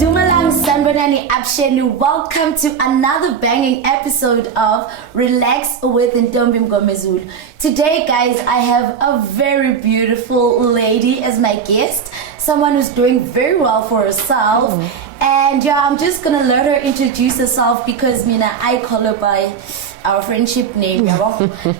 Dumelang Sanbonani Abshenu. Welcome to another banging episode of Relax with Ntombi. Today, guys, I have a very beautiful lady as my guest, someone who's doing very well for herself. And yeah, I'm just gonna let her introduce herself because I call her by our friendship name.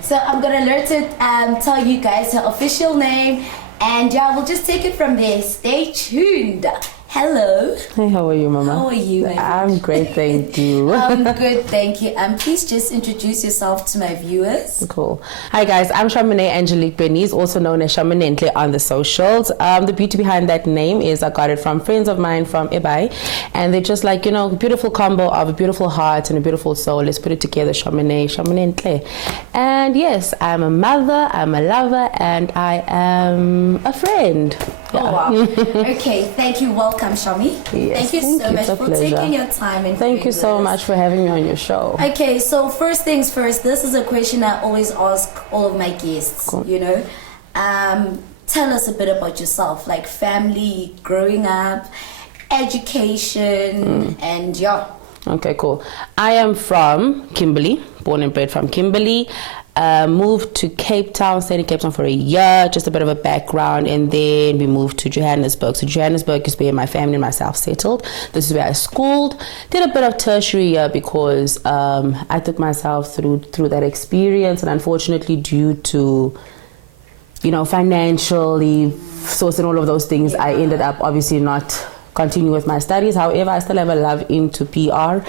So I'm gonna let her tell you guys her official name, and yeah, we'll just take it from there. Stay tuned. Hello. Hey, how are you, Mama? How are you? I'm great, thank you. I'm good, thank you. Please just introduce yourself to my viewers. Cool. Hi, guys. I'm Charmonenhle Angelique Bernice, also known as Charmonenhle on the socials. The beauty behind that name is I got it from friends of mine from Ibai, and they're just like, beautiful combo of a beautiful heart and a beautiful soul. Let's put it together, Charmonenhle. And yes, I'm a mother, I'm a lover, and I am a friend. Yeah. Oh, wow. Okay, thank you. Welcome, Shami. Yes, thank you so much for taking your time. And thank you so much for having me on your show. Okay, so first things first, this is a question I always ask all of my guests, Cool. Tell us a bit about yourself, like family, growing up, education, and yeah. Okay, cool. I am from Kimberley, born and bred from Kimberley. Moved to Cape Town, stayed in Cape Town for a year, just a bit of a background, and then we moved to Johannesburg. So Johannesburg is where my family and myself settled. This is where I schooled. Did a bit of tertiary year because I took myself through that experience, and unfortunately due to financially source and all of those things, I ended up obviously not continue with my studies. However, I still have a love into PR.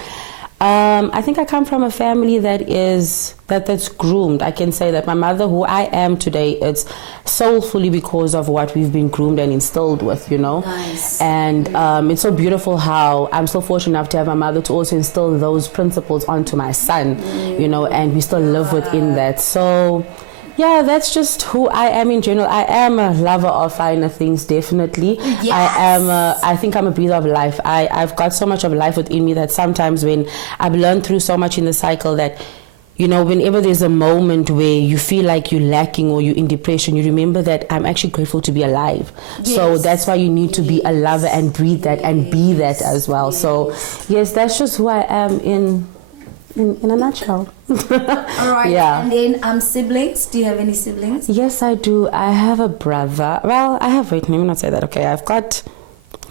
I think I come from a family that's groomed. I can say that my mother, who I am today, it's soulfully because of what we've been groomed and instilled with, Nice. And it's so beautiful how I'm so fortunate enough to have my mother to also instill those principles onto my son, and we still live within that. So yeah, that's just who I am in general. I am a lover of finer things, definitely. Yes. I think I'm a breather of life. I've got so much of life within me that sometimes when I've learned through so much in the cycle that, whenever there's a moment where you feel like you're lacking or you're in depression, you remember that I'm actually grateful to be alive. Yes. So that's why you need to be a lover and breathe that and be that as well. Yes. So yes, that's just who I am in a nutshell. All right. Yeah. And then siblings. Do you have any siblings? Yes, I do. I have a brother. Well, let me not say that. Okay, I've got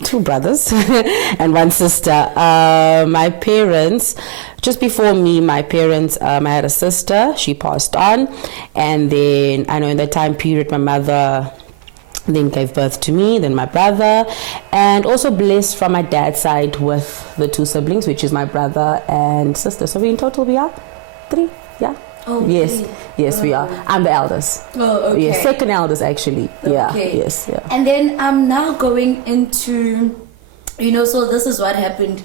2 brothers and 1 sister. My parents, just before me, I had a sister. She passed on. And then I know in that time period, my mother then gave birth to me, then my brother, and also blessed from my dad's side with the 2 siblings, which is my brother and sister. So in total we are 3, yeah. Oh, yes, we are. I'm the eldest. Oh, okay. Yes, second eldest actually. Yeah, Okay. yes, yeah. And then I'm now going into, so this is what happened.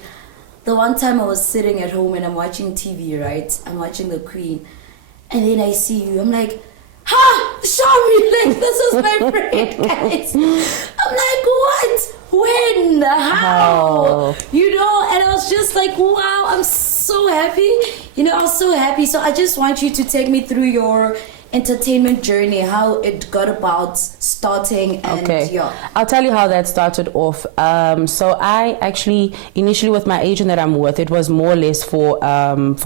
The one time I was sitting at home and I'm watching TV, right? I'm watching The Queen, and then I see you. I'm like, Shami, like, this is my friend, guys. I'm like, what? When? How? And I was just like, wow, I'm so happy. I was so happy. So I just want you to take me through your entertainment journey, how it got about starting, and okay. yeah. I'll tell you how that started off. So I actually initially with my agent that I'm with, it was more or less for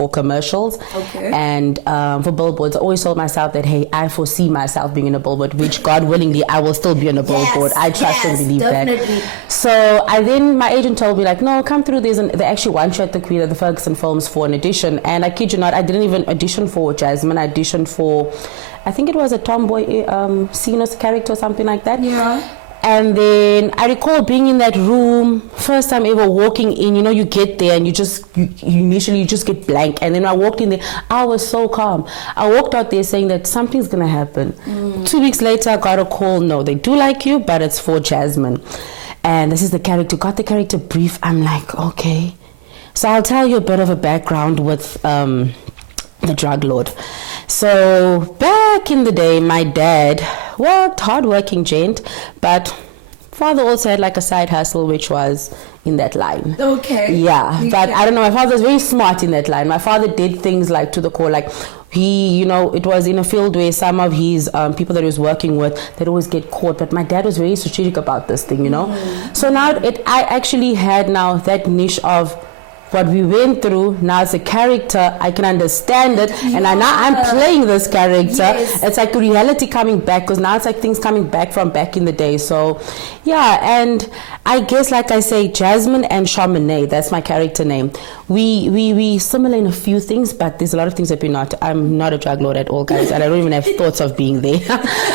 commercials, okay, and for billboards. I always told myself that, hey, I foresee myself being in a billboard, which God willingly I will still be on a billboard. I trust and believe definitely. that. So my agent told me like, no, come through this, and they actually want you at the Queen at the Ferguson Films for an audition. And I kid you not, I didn't even audition for Jasmine. I auditioned for, I think it was a tomboy Sino's character or something like that. Yeah. And then I recall being in that room, first time ever walking in, you get there and you initially just get blank. And then when I walked in there, I was so calm. I walked out there saying that something's going to happen. 2 weeks later, I got a call. No, they do like you, but it's for Jasmine. And this is the character. Got the character brief. I'm like, okay. So I'll tell you a bit of a background with the drug lord. So back in the day, my dad worked, hardworking gent, but father also had like a side hustle, which was in that line. Okay. Yeah, but I don't know, my father was very smart in that line. My father did things like to the core, like he, you know, it was in a field where some of his people that he was working with, they'd always get caught. But my dad was very strategic about this thing, you know. So now I actually had now that niche of what we went through. Now it's a character, I can understand it, and now I'm playing this character. It's like reality coming back, because now it's like things coming back from back in the day. So yeah, and I guess, like I say, Jasmine and Charmonenhle, that's my character name. We similar in a few things, but there's a lot of things that we're not. I'm not a drug lord at all, guys, and I don't even have thoughts of being there.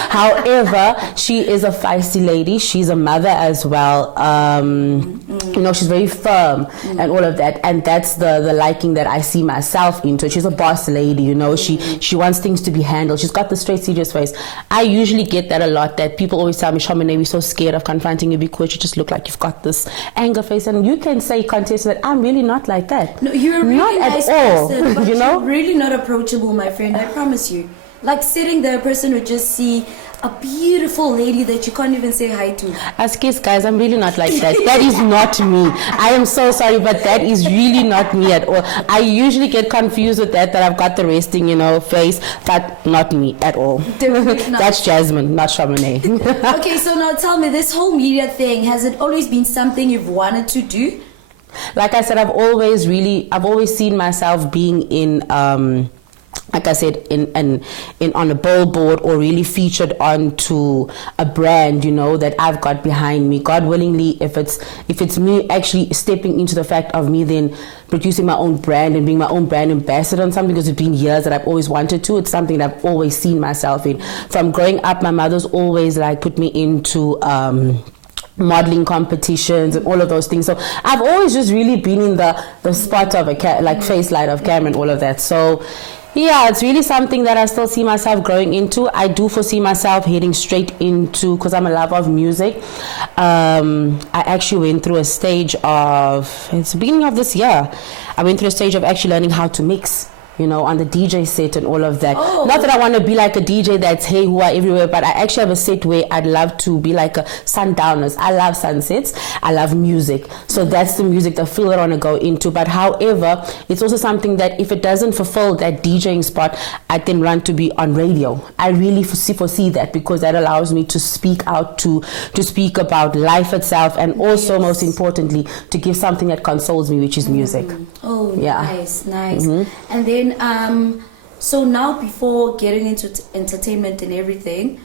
However, she is a feisty lady. She's a mother as well. You know, she's very firm and all of that. And that's the liking that I see myself into. She's a boss lady, you know. She wants things to be handled. She's got the straight, serious face. I usually get that a lot, that people always tell me, Charmonenhle, we're so scared of confronting you because you just look like you've got this anger face. And you can say, contest, that I'm really not like that. No, you're a really not nice at all, person, but you know? you're really not approachable, my friend. I promise you. Like sitting there, a person would just see a beautiful lady that you can't even say hi to. As kids, guys, I'm really not like that. That is not me. I am so sorry, but that is really not me at all. I usually get confused with that I've got the resting, you know, face, but not me at all. That's Jasmine, not Charmonenhle. Okay, so now tell me, this whole media thing, has it always been something you've wanted to do? Like I said, I've always seen myself being in, like I said, in on a billboard, or really featured onto a brand, you know, that I've got behind me. God willingly, if it's me actually stepping into the fact of me then producing my own brand and being my own brand ambassador on something, because it's been years that I've always wanted to. It's something that I've always seen myself in. From growing up, my mother's always like put me into modeling competitions and all of those things. So I've always just really been in the spot of a face light of camera and all of that. So yeah, it's really something that I still see myself growing into. I do foresee myself heading straight into, because I'm a lover of music. I actually went through a stage of, it's the beginning of this year, I went through a stage of actually learning how to mix, you know, on the DJ set and all of that. Oh. Not that I want to be like a DJ that's hey who are everywhere, but I actually have a set where I'd love to be like a sundowners. I love sunsets. I love music. So that's the music, the field that I want to go into. But however, it's also something that if it doesn't fulfill that DJing spot, I then run to be on radio. I really foresee that, because that allows me to speak out, to speak about life itself, and also most importantly to give something that consoles me, which is music. Oh, yeah. Nice. And then so now, before getting into entertainment and everything,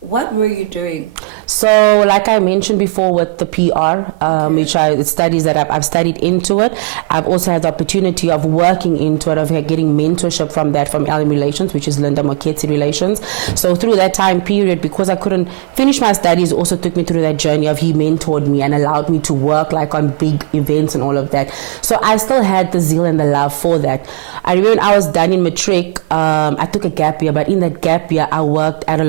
what were you doing? So, like I mentioned before, with the PR, which it's studies that I've studied into it. I've also had the opportunity of working into it, of getting mentorship from that, from LM Relations, which is Linda Moketsi Relations. So through that time period, because I couldn't finish my studies, also took me through that journey of he mentored me and allowed me to work like on big events and all of that. So I still had the zeal and the love for that. I remember when I was done in matric, I took a gap year, but in that gap year, I worked for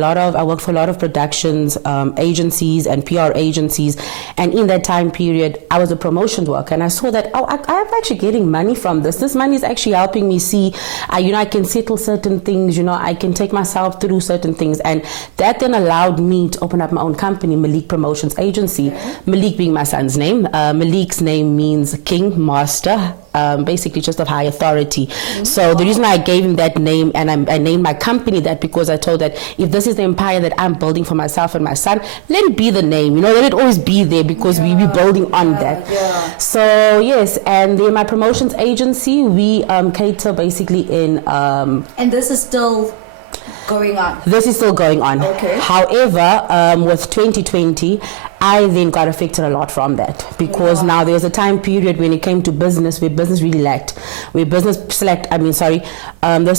a lot of productions, agencies and PR agencies, and in that time period, I was a promotion worker, and I saw that I'm actually getting money from this. This money is actually helping me see, I can settle certain things, I can take myself through certain things, and that then allowed me to open up my own company, Malik Promotions Agency. Malik being my son's name. Malik's name means king, master, basically just of high authority. So the reason I gave him that name, and I named my company that, because I told that if this is the empire that I'm building for myself and my son, let it be the name, let it always be there, because we be building on that. So yes, and then my promotions agency, we cater basically in and this is still going on? This is still going on. Okay. However, with 2020, I then got affected a lot from that, because now there was a time period when it came to business where business really lacked, this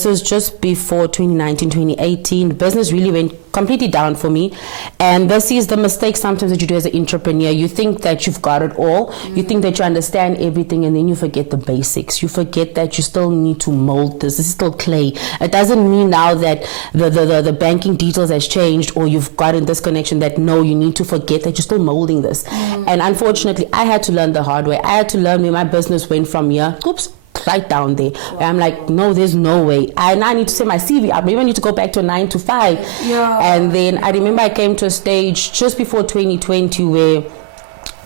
was just before 2019, 2018. Business really went completely down for me, and this is the mistake sometimes that you do as an entrepreneur. You think that you've got it all, you think that you understand everything, and then you forget the basics. You forget that you still need to mold this. This is still clay. It doesn't mean now that the banking details has changed, or you've gotten this connection, that no, you need to forget that you're still molding this. And unfortunately, I had to learn the hard way. I had to learn where my business went from here, right down there. I'm like, no, there's no way. And I need to set my CV up. Maybe I need to go back to a 9 to 5. And then I remember I came to a stage just before 2020 where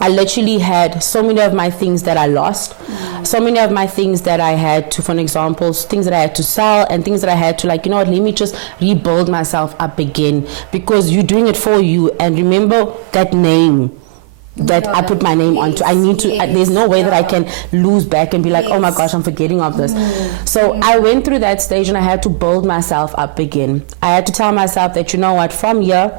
I literally had so many of my things that I lost. So many of my things that I had to, for example, things that I had to sell and things that I had to, like, you know what, let me just rebuild myself up again, because you're doing it for you. And remember that name that I put my name onto. I need to, there's no way that I can lose back and be like, oh my gosh, I'm forgetting of this. So I went through that stage and I had to build myself up again. I had to tell myself that, you know what, from here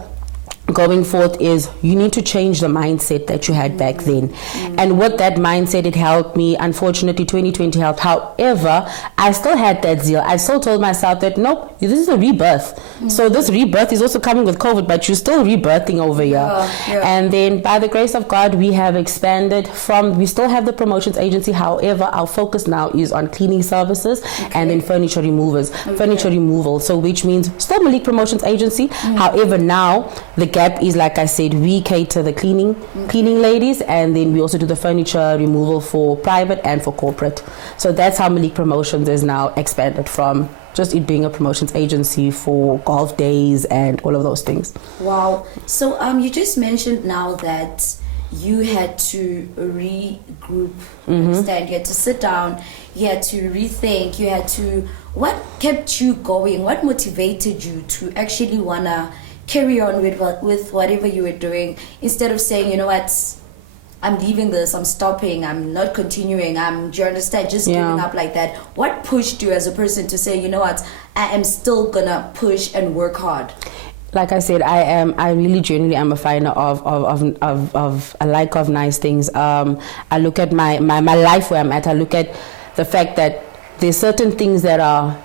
going forth is you need to change the mindset that you had back then. And with that mindset, it helped me. Unfortunately, 2020 helped. However, I still had that zeal. I still told myself that nope, this is a rebirth. So this rebirth is also coming with COVID, but you're still rebirthing over here. And then by the grace of God, we have expanded from, we still have the promotions agency. However, our focus now is on cleaning services and then furniture removal. So which means still Malik Promotions Agency. However, now the gap is, like I said, we cater the cleaning ladies, and then we also do the furniture removal for private and for corporate. So that's how Malik Promotions is now expanded from just it being a promotions agency for golf days and all of those things. Wow. So you just mentioned now that you had to regroup, understand, you had to sit down, you had to rethink, you had to, what kept you going, what motivated you to actually wanna carry on with whatever you were doing, instead of saying, you know what, I'm leaving this, I'm stopping, I'm not continuing, do you understand, just giving up like that? What pushed you as a person to say, you know what, I am still gonna push and work hard? Like I said, I really genuinely am a finder of a like of nice things. I look at my life where I'm at, I look at the fact that there's certain things that are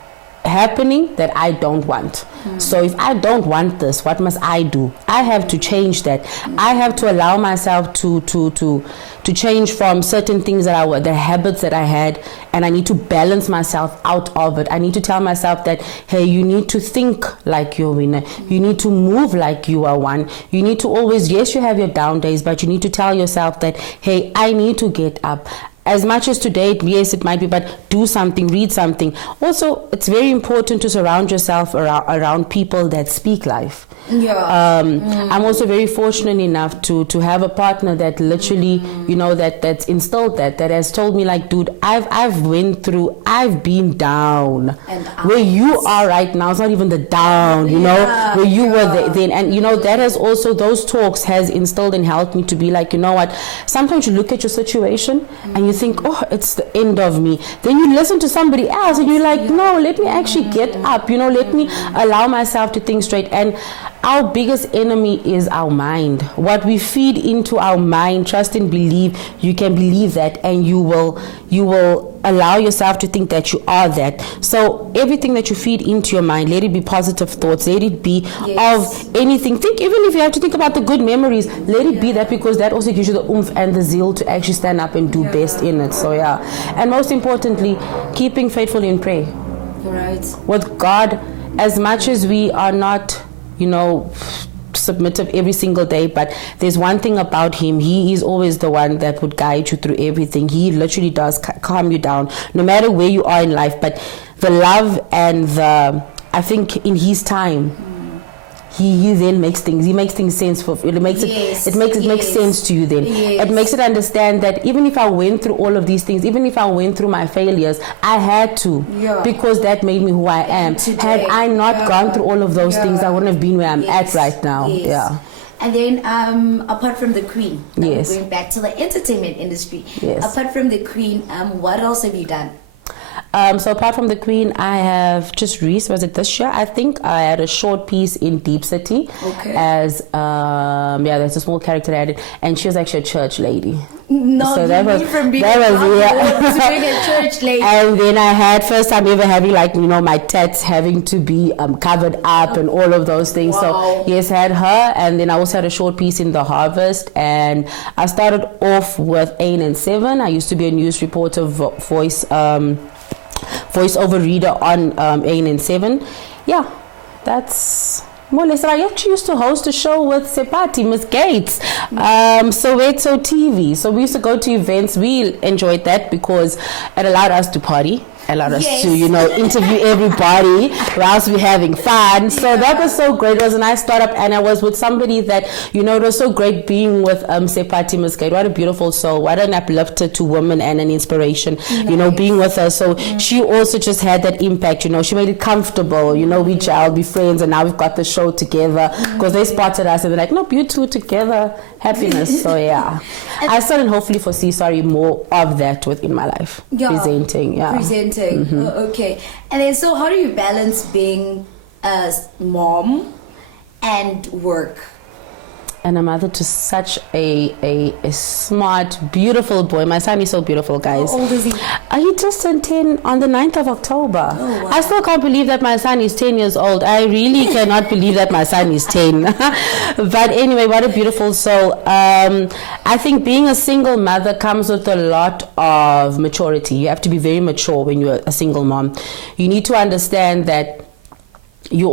happening that I don't want. So if I don't want this, what must I do? I have to change that. I have to allow myself to change from certain things that the habits that I had, and I need to balance myself out of it. I need to tell myself that, hey, you need to think like you're a winner. You need to move like you are one. You need to always, yes, you have your down days, but you need to tell yourself that, hey, I need to get up. As much as today, yes, it might be, but do something, read something. Also, it's very important to surround yourself around people that speak life. I'm also very fortunate enough to have a partner that literally, you know, that's instilled that has told me, like, dude, I've been down. And where you are right now, it's not even the down, you know, where you were then. And, you know, that has also, those talks has instilled and helped me to be like, you know what, sometimes you look at your situation and you think, oh, it's the end of me. Then you listen to somebody else and you're like, no, let me actually get up, you know, let me allow myself to think straight. And our biggest enemy is our mind. What we feed into our mind, trust and believe, you can believe that, and you will allow yourself to think that you are that. So everything that you feed into your mind, let it be positive thoughts, let it be of anything. Think, even if you have to think about the good memories, let it be that, because that also gives you the oomph and the zeal to actually stand up and do best in it. So and most importantly, keeping faithful in prayer. Right. With God, as much as we are not, you know, submissive every single day, but there's one thing about him, he is always the one that would guide you through everything. He literally does calm you down no matter where you are in life. But the love and I think in his time, he then makes things sense for it. Makes sense to you then. It makes it understand that even if I went through all of these things, even if I went through my failures, I had to, because that made me who I am. Had I not gone through all of those things, I wouldn't have been where I'm at right now. And then apart from the Queen, going back to the entertainment industry, apart from the Queen, what else have you done? So apart from the Queen, I have just was it this year? I think I had a short piece in Deep City as that's a small character I added, and she was actually a church lady. No, so that was from being to being a church lady. And then I had first time ever having, like, you know, my tats having to be covered up and all of those things. So yes, I had her, and then I also had a short piece in The Harvest, and I started off with 8 and 7. I used to be a news reporter, voiceover reader on 8 and 7. Yeah, that's more or less. I actually used to host a show with Sepati, Miss Gates, Soweto TV. So we used to go to events. We enjoyed that because it allowed us to party. allowed us Yes. to, interview everybody whilst we're having fun. So that was so great. It was a nice startup, and I was with somebody that, it was so great being with Soapie. What a beautiful soul. What an uplifter to women and an inspiration, being with her. So she also just had that impact, she made it comfortable, we gelled, be friends, and now we've got the show together because they spotted us and they're like, no, you two together, happiness. So yeah, I still and hopefully foresee, more of that within my life. Presenting. Okay. And then, so how do you balance being a mom and work? And a mother to such a smart, beautiful boy. My son is so beautiful, guys. How old is he? He just turned 10 on the 9th of October. Oh, wow. I still can't believe that my son is 10 years old. I really cannot believe that my son is 10. But anyway, what a beautiful soul. I think being a single mother comes with a lot of maturity. You have to be very mature when you're a single mom. You need to understand that you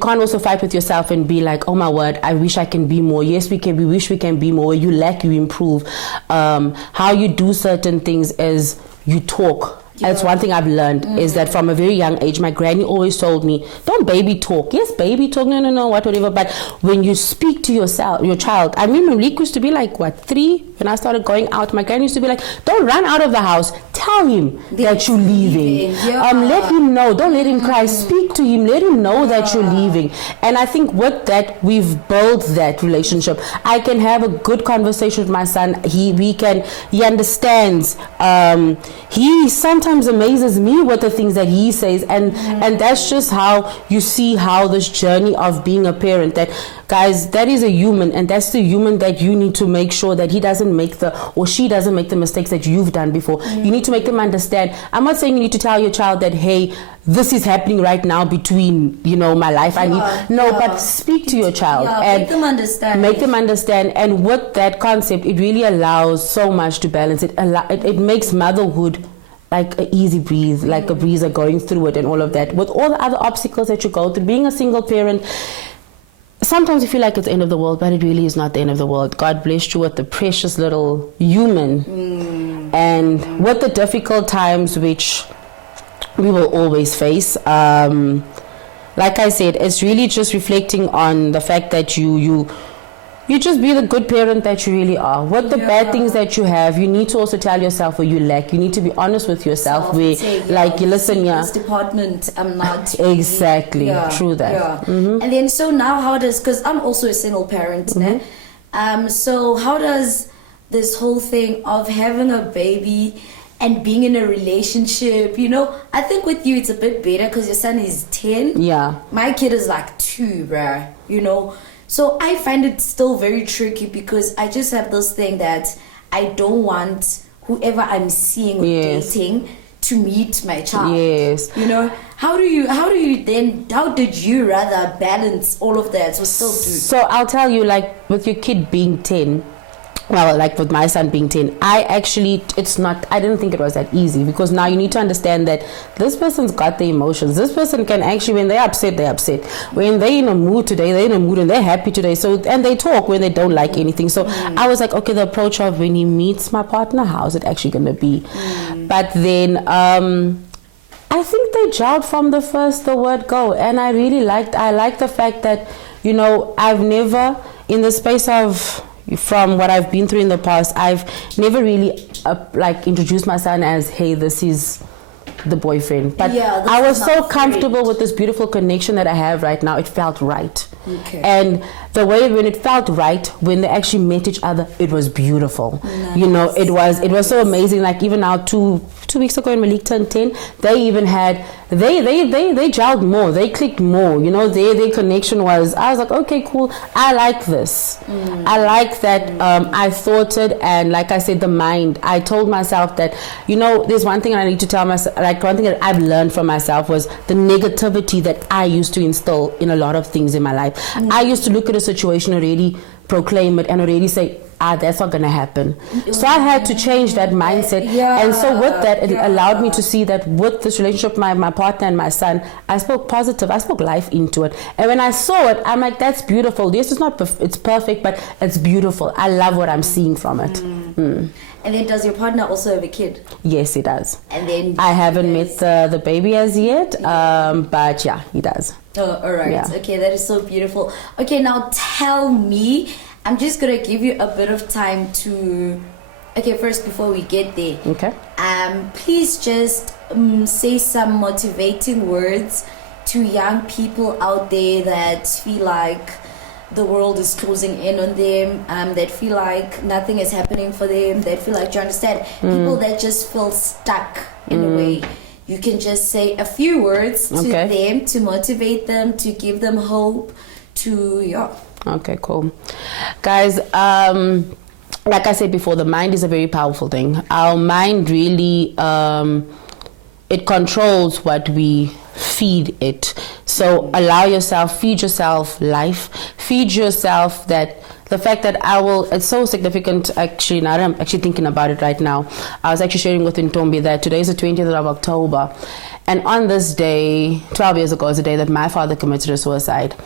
can't also fight with yourself and be like, oh my word, I wish I can be more. Yes, we wish we can be more. You lack, you improve. How you do certain things is you talk. That's one thing I've learned is that from a very young age, my granny always told me, don't baby talk. Yes, baby talk, no, whatever. But when you speak to your child, I remember Malik used to be like, 3? When I started going out, my granny used to be like, don't run out of the house. Tell him that you're leaving. Let him know. Don't let him cry. Speak to him. Let him know that you're leaving. And I think with that, we've built that relationship. I can have a good conversation with my son. He understands. He sometimes amazes me with the things that he says, and that's just how you see how this journey of being a parent, that guys, that is a human, and that's the human that you need to make sure that he doesn't make she doesn't make the mistakes that you've done before. You need to make them understand. I'm not saying you need to tell your child that, hey, this is happening right now between my life. But speak to your child and make them understand. And with that concept, it really allows so much to balance it. It makes motherhood like an easy breeze, like a breezer going through it and all of that. With all the other obstacles that you go through, being a single parent, sometimes you feel like it's the end of the world, but it really is not the end of the world. God blessed you with a precious little human. And with the difficult times, which we will always face, like I said, it's really just reflecting on the fact that you just be the good parent that you really are. What the bad things that you have, you need to also tell yourself where you lack. You need to be honest with yourself. Listen, this department, I'm not. Exactly. True that. And then, so now how does, because I'm also a single parent, so how does this whole thing of having a baby and being in a relationship, I think with you it's a bit better because your son is 10. Yeah. My kid is like 2, bruh, So I find it still very tricky because I just have this thing that I don't want whoever I'm seeing or dating to meet my child. Yes. How did you rather balance all of that so still do? So I'll tell you, like with your kid being 10, well, like with my son being 10, I didn't think it was that easy, because now you need to understand that this person's got the emotions. This person can actually, when they're upset, they're upset. When they're in a mood today, they're in a mood, and they're happy today. So, and they talk when they don't like anything. So I was like, okay, the approach of when he meets my partner, how's it actually going to be? But then, I think they gelled from the word go. And I like the fact that, I've never, in the space of, from what I've been through in the past, I've never really introduced my son as, hey, this is the boyfriend. But I was so comfortable with this beautiful connection that I have right now. It felt right. Okay. And the way when it felt right, when they actually met each other, it was beautiful. Nice. It was so amazing. Like even now, two weeks ago when Malik turned 10, they even had they gelled more, they clicked more. Their connection was. I was like, okay, cool. I like this. I like that. I thought it, and like I said, the mind. I told myself that there's one thing I need to tell myself. Like one thing that I've learned from myself was the negativity that I used to instill in a lot of things in my life. I used to look at a situation, already proclaim it, and already say, that's not going to happen. So I had to change that mindset. And so with that, it allowed me to see that with this relationship, my partner and my son, I spoke positive. I spoke life into it. And when I saw it, I'm like, that's beautiful. This is not, it's perfect, but it's beautiful. I love what I'm seeing from it. And then does your partner also have a kid? Yes, he does. And then I haven't met the baby as yet, but yeah, he does. Oh, all right. Yeah. Okay, that is so beautiful. Okay, now tell me, I'm just going to give you a bit of time to... Okay, first, before we get there. Okay. Please just say some motivating words to young people out there that feel like the world is closing in on them, that feel like nothing is happening for them, that feel like, do you understand? People that just feel stuck in a way. You can just say a few words to them to motivate them, to give them hope, Okay, cool. Guys, like I said before, the mind is a very powerful thing. Our mind really, it controls what we feed it. So allow yourself, feed yourself life, feed yourself the fact that it's so significant. Actually, now that I'm actually thinking about it right now, I was actually sharing with Ntombi that today is the 20th of October. And on this day, 12 years ago, is the day that my father committed suicide.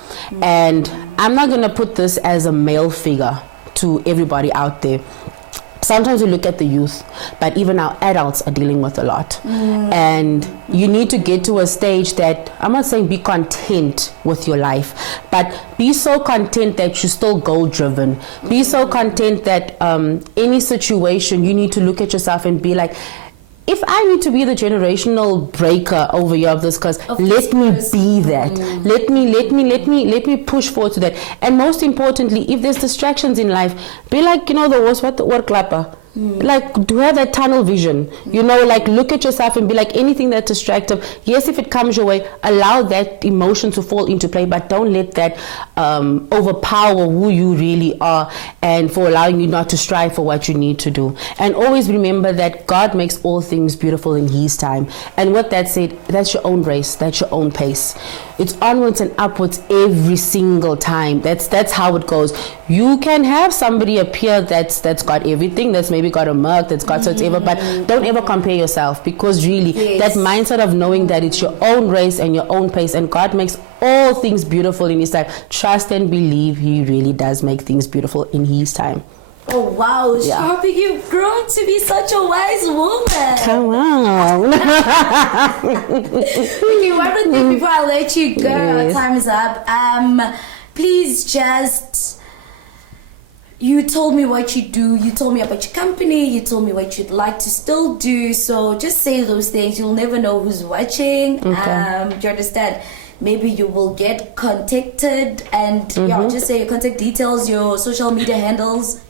And I'm not going to put this as a male figure to everybody out there. Sometimes we look at the youth, but even our adults are dealing with a lot. And you need to get to a stage that, I'm not saying be content with your life, but be so content that you're still goal driven. Be so content that any situation, you need to look at yourself and be like, if I need to be the generational breaker over here of this, because let me be that. Let me push forward to that. And most importantly, if there's distractions in life, be like, the word clapper. Like, do have that tunnel vision, like look at yourself and be like, anything that's distractive, yes, if it comes your way, allow that emotion to fall into play, but don't let that overpower who you really are, and for allowing you not to strive for what you need to do. And always remember that God makes all things beautiful in His time. And with that said, that's your own race, that's your own pace. It's onwards and upwards every single time. That's how it goes. You can have somebody appear that's got everything, that's maybe got a Merc, that's got whatever, but don't ever compare yourself, because really that mindset of knowing that it's your own race and your own pace, and God makes all things beautiful in His time. Trust and believe He really does make things beautiful in His time. Oh wow, Sharpie, you've grown to be such a wise woman. Come on. Okay, one more thing before I let you go, our time is up. Please just, you told me what you do, you told me about your company, you told me what you'd like to still do, so just say those things. You'll never know who's watching. Do you understand? Maybe you will get contacted, and just say your contact details, your social media handles.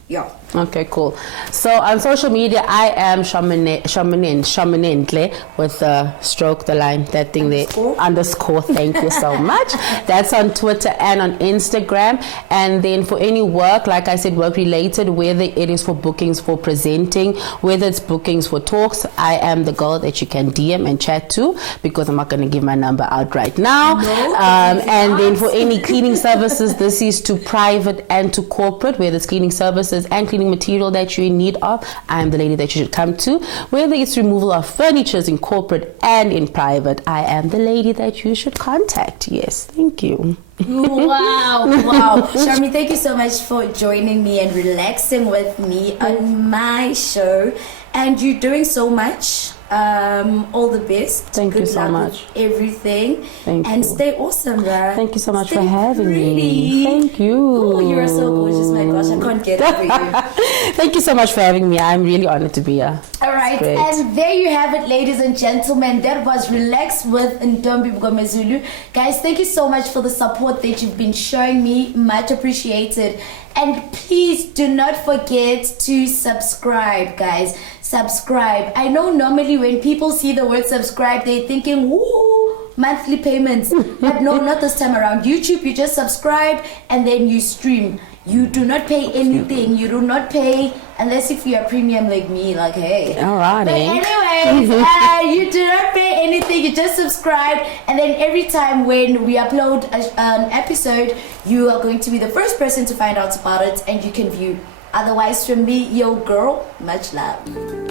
Okay, cool. So on social media, I am Charmonenhle with the stroke, the line, that thing there, underscore. Thank you so much. That's on Twitter and on Instagram. And then for any work, like I said, work related, whether it is for bookings for presenting, whether it's bookings for talks, I am the girl that you can DM and chat to, because I'm not going to give my number out right now. And then for any cleaning services, this is to private and to corporate, whether it's cleaning services and cleaning material that you're in need of, I am the lady that you should come to. Whether it's removal of furnitures in corporate and in private, I am the lady that you should contact. Yes, thank you. Wow. Charmy, thank you so much for joining me and relaxing with me on my show. And you're doing so much. All the best. Thank you so much. Everything. Thank and you. Stay awesome, right? Thank you so much for having me. Thank you. Oh, you're so gorgeous, my gosh. I can't get over you. Thank you so much for having me. I'm really honored to be here. All right, and there you have it, ladies and gentlemen. That was Relax with Ntombi Zulu. Guys, thank you so much for the support that you've been showing me. Much appreciated. And please do not forget to subscribe, guys. Subscribe. I know normally when people see the word subscribe, they're thinking, woo, monthly payments. But no, not this time around. YouTube, you just subscribe and then you stream. You do not pay anything. You do not pay unless if you are premium like me, like, hey. All right. But anyways, you do not pay anything. You just subscribe, and then every time when we upload an episode, you are going to be the first person to find out about it, and you can view. Otherwise, from me, your girl, much love.